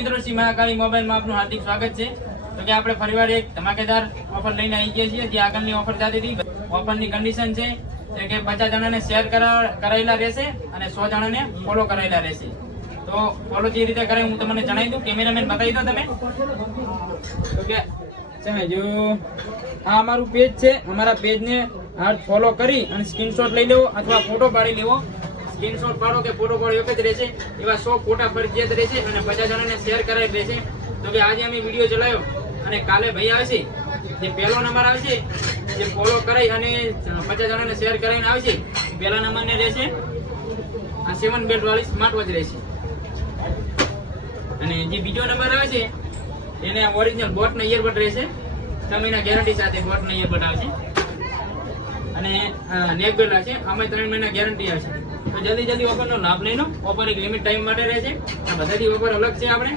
મિત્રો, શ્રી મહાકાળી મોબાઈલમાં આપનું હાર્દિક સ્વાગત છે. તો કે આપણે ફરીવાર એક ધમાકેદાર ઓફર લઈને આવી ગયા છીએ. જે આગળની ઓફર જતી હતી, ઓફરની કન્ડિશન છે કે 50 જણાને શેર કરાયેલા રહેશે અને 100 જણાને ફોલો કરાયેલા રહેશે. તો ફોલો જે રીતે કરે હું તમને જણાવી દઉં. કેમેરામેન બતાવી દો તમે. તો કે જો આ અમારું પેજ છે. અમારા પેજને ફોલો કરી અને સ્ક્રીનશોટ લઈ લેવો અથવા ફોટો પાડી લેવો. સ્ક્રીનશોટ પાડો કે ફોટો પાડો એક જ રહેશે. એવા 100 ફોટા ફરજિયાત રહેશે અને 50 જણાને શેર કરાવી દેશે. તો કે આજે અમે વિડીયો ચલાવ્યો અને કાલે ભાઈ આવશે, જે પહેલો નંબર આવશે, જે ફોલો કરાઈ અને 50 જણાને શેર કરાવીને આવશે, પહેલા નંબરને રહેશે આ 7 બેલ્ટ વાળી સ્માર્ટ વોચ રહેશે. અને જે બીજો નંબર આવે છે એને ઓરિજિનલ બોટના ઇયરબડ રહેશે. 6 મહિના ગેરંટી સાથે બોટના ઇયરબડ આવશે અને નેક બેલ્ટ આવશે. આમાં 3 મહિના ગેરંટી આવશે. તો જલ્દી ઓફરનો લાભ લઈ લો. ઓફર એક લિમિટ ટાઈમ માટે રહેશે. આ બધાથી ઓફર અલગ છે. આપણે